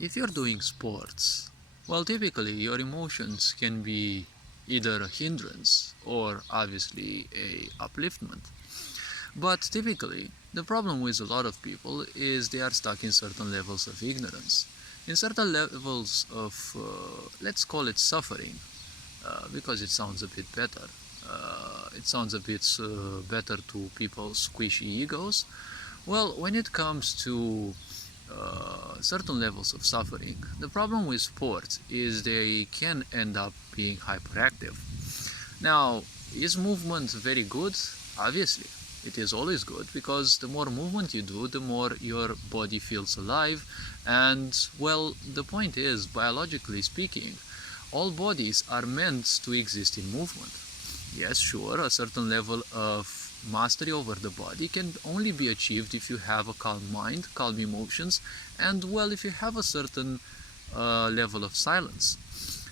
If you're doing sports, well, typically your emotions can be either a hindrance or obviously a upliftment. But typically, the problem with a lot of people is they are stuck in certain levels of ignorance, in certain levels of, let's call it suffering, because it sounds a bit better. It sounds a bit better to people's squishy egos. Well, when it comes to certain levels of suffering, the problem with sports is they can end up being hyperactive. Now, is movement very good? Obviously, it is always good, because the more movement you do, the more your body feels alive. And well, the point is, biologically speaking, all bodies are meant to exist in movement. Yes, sure, a certain level of mastery over the body can only be achieved if you have a calm mind, calm emotions, and well, if you have a certain level of silence.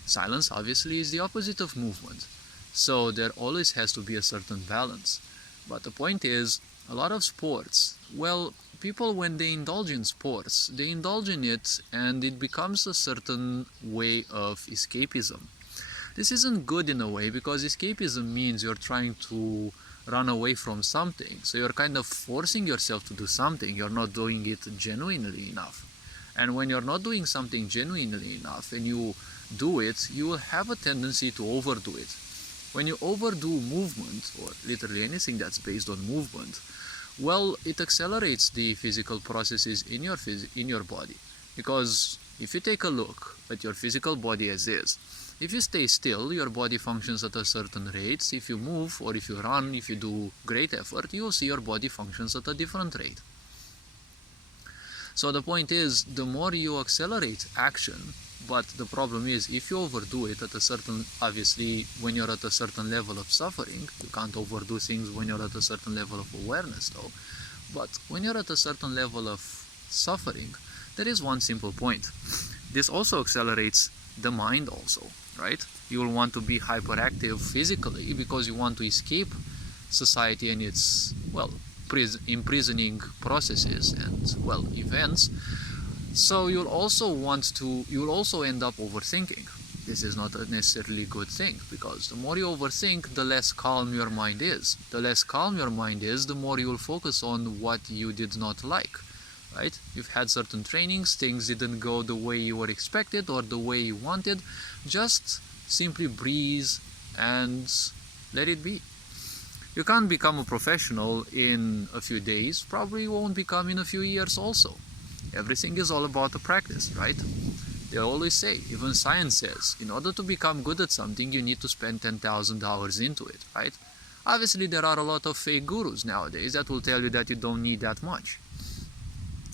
Silence obviously is the opposite of movement, so there always has to be a certain balance. But the point is, a lot of sports, well, people, when they indulge in sports, they indulge in it and it becomes a certain way of escapism. This isn't good in a way, because escapism means you're trying to run away from something. So you're kind of forcing yourself to do something. You're not doing it genuinely enough. And when you're not doing something genuinely enough and you do it, you will have a tendency to overdo it. When you overdo movement, or literally anything that's based on movement, well, it accelerates the physical processes in your body. Because if you take a look at your physical body as is, if you stay still, your body functions at a certain rate. If you move, or if you run, if you do great effort, you will see your body functions at a different rate. So the point is, the more you accelerate action, but the problem is, if you overdo it at a certain, obviously, when you're at a certain level of suffering, you can't overdo things when you're at a certain level of awareness though, but when you're at a certain level of suffering, there is one simple point. This also accelerates the mind also, right? You will want to be hyperactive physically because you want to escape society and its, well, imprisoning processes and, well, events. So you'll also end up overthinking. This is not a necessarily good thing, because the more you overthink, the less calm your mind is. The less calm your mind is, the more you will focus on what you did not like. Right? You've had certain trainings, things didn't go the way you were expected or the way you wanted. Just simply breathe and let it be. You can't become a professional in a few days, probably won't become in a few years also. Everything is all about the practice, right? They always say, even science says, in order to become good at something, you need to spend 10,000 hours into it, right? Obviously, there are a lot of fake gurus nowadays that will tell you that you don't need that much.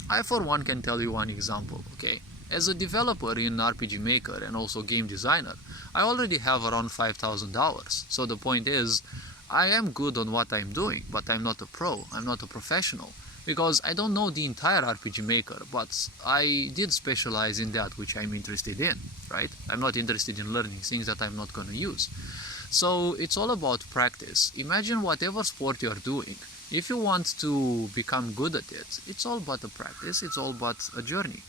I, for one, can tell you one example, okay? As a developer in RPG Maker and also game designer, I already have around 5,000 hours. So the point is, I am good on what I'm doing, but I'm not a pro, I'm not a professional. Because I don't know the entire RPG Maker, but I did specialize in that which I'm interested in, right? I'm not interested in learning things that I'm not going to use. So it's all about practice. Imagine whatever sport you're doing. If you want to become good at it, it's all about the practice, it's all about a journey.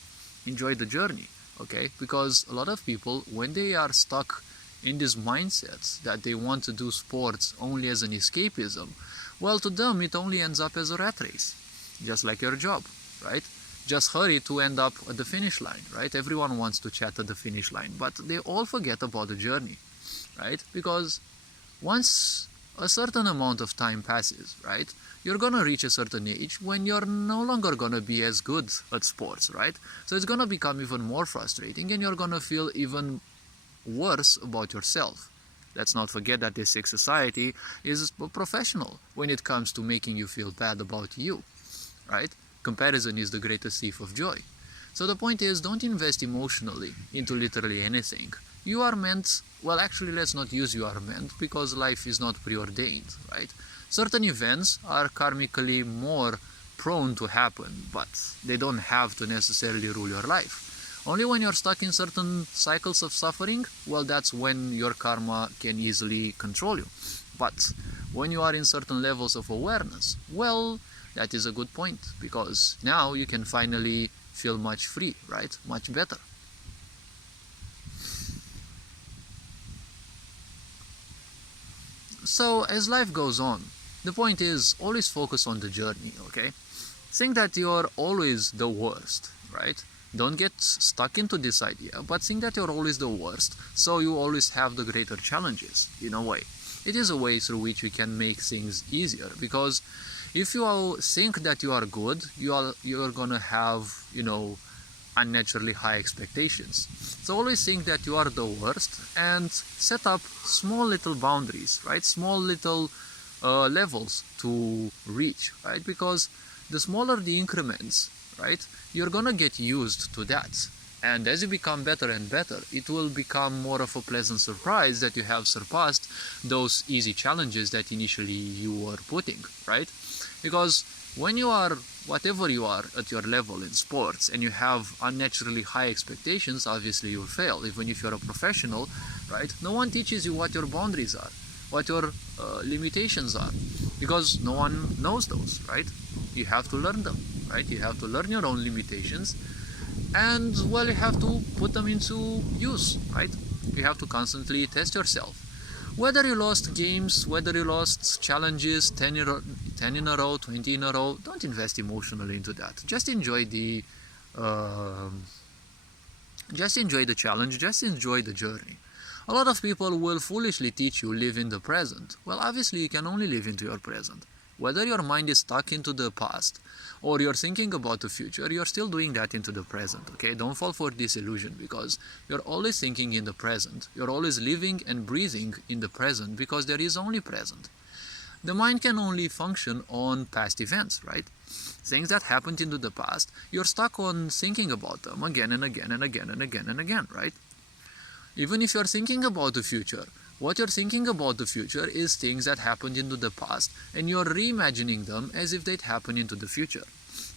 Enjoy the journey, okay? Because a lot of people, when they are stuck in this mindset that they want to do sports only as an escapism, well, to them it only ends up as a rat race. Just like your job, right? Just hurry to end up at the finish line, right? Everyone wants to chat at the finish line, but they all forget about the journey, right? Because once a certain amount of time passes, right, you're gonna reach a certain age when you're no longer gonna be as good at sports, right? So it's gonna become even more frustrating and you're gonna feel even worse about yourself. Let's not forget that this sick society is professional when it comes to making you feel bad about you. Right? Comparison is the greatest thief of joy. So the point is, don't invest emotionally into literally anything. You are meant, well, actually, let's not use you are meant, because life is not preordained, right? Certain events are karmically more prone to happen, but they don't have to necessarily rule your life. Only when you're stuck in certain cycles of suffering, well, that's when your karma can easily control you. But when you are in certain levels of awareness, well, that is a good point, because now you can finally feel much free, right? Much better. So as life goes on, the point is always focus on the journey, okay? Think that you're always the worst, right? Don't get stuck into this idea, but think that you're always the worst, so you always have the greater challenges, in a way. It is a way through which we can make things easier, because if you think that you are good, you're gonna have, unnaturally high expectations. So always think that you are the worst and set up small little boundaries, right? Small little levels to reach, right? Because the smaller the increments, right, you're gonna get used to that. And as you become better and better, it will become more of a pleasant surprise that you have surpassed those easy challenges that initially you were putting, right? Because when you are whatever you are at your level in sports and you have unnaturally high expectations, obviously you'll fail. Even if you're a professional, right, no one teaches you what your boundaries are, what your limitations are, because no one knows those, right? You have to learn them, right? You have to learn your own limitations, and well, you have to put them into use, right? You have to constantly test yourself. Whether you lost games, whether you lost challenges, 10 in a row, 20 in a row, don't invest emotionally into that. Just enjoy the challenge, just enjoy the journey. A lot of people will foolishly teach you live in the present. Well, obviously you can only live into your present. Whether your mind is stuck into the past or you're thinking about the future, you're still doing that into the present, okay? Don't fall for this illusion, because you're always thinking in the present. You're always living and breathing in the present, because there is only present. The mind can only function on past events, right? Things that happened into the past, you're stuck on thinking about them again and again and again and again and again, right? Even if you're thinking about the future, what you're thinking about the future is things that happened into the past, and you're reimagining them as if they'd happen into the future.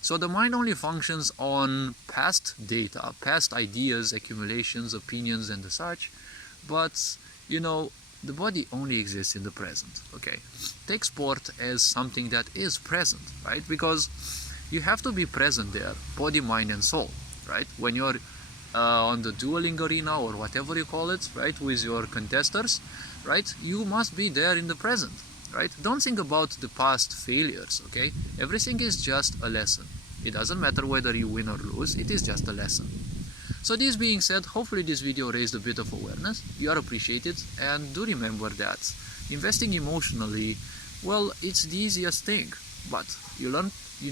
So the mind only functions on past data, past ideas, accumulations, opinions, and the such, but, the body only exists in the present, okay? Take sport as something that is present, right? Because you have to be present there, body, mind, and soul, right? When you're on the dueling arena or whatever you call it, right, with your contesters, right, you must be there in the present, right? Don't think about the past failures, okay? Everything is just a lesson. It doesn't matter whether you win or lose, it is just a lesson. So this being said, hopefully this video raised a bit of awareness. You are appreciated, and do remember that investing emotionally, well, it's the easiest thing, but you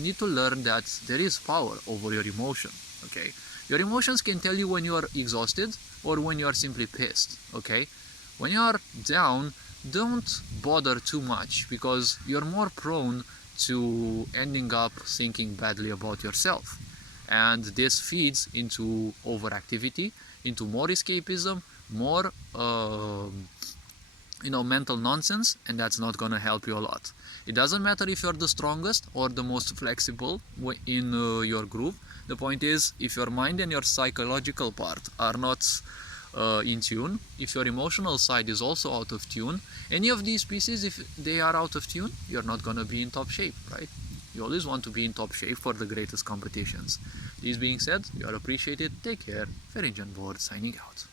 need to learn that there is power over your emotion, okay? Your emotions can tell you when you are exhausted or when you are simply pissed, okay? When you are down, don't bother too much, because you're more prone to ending up thinking badly about yourself. And this feeds into overactivity, into more escapism, more mental nonsense, and that's not going to help you a lot. It doesn't matter if you're the strongest or the most flexible in your group. The point is, if your mind and your psychological part are not in tune, if your emotional side is also out of tune, any of these pieces, if they are out of tune, you're not going to be in top shape, right? You always want to be in top shape for the greatest competitions. This being said, you are appreciated. Take care. Ferinjan Board signing out.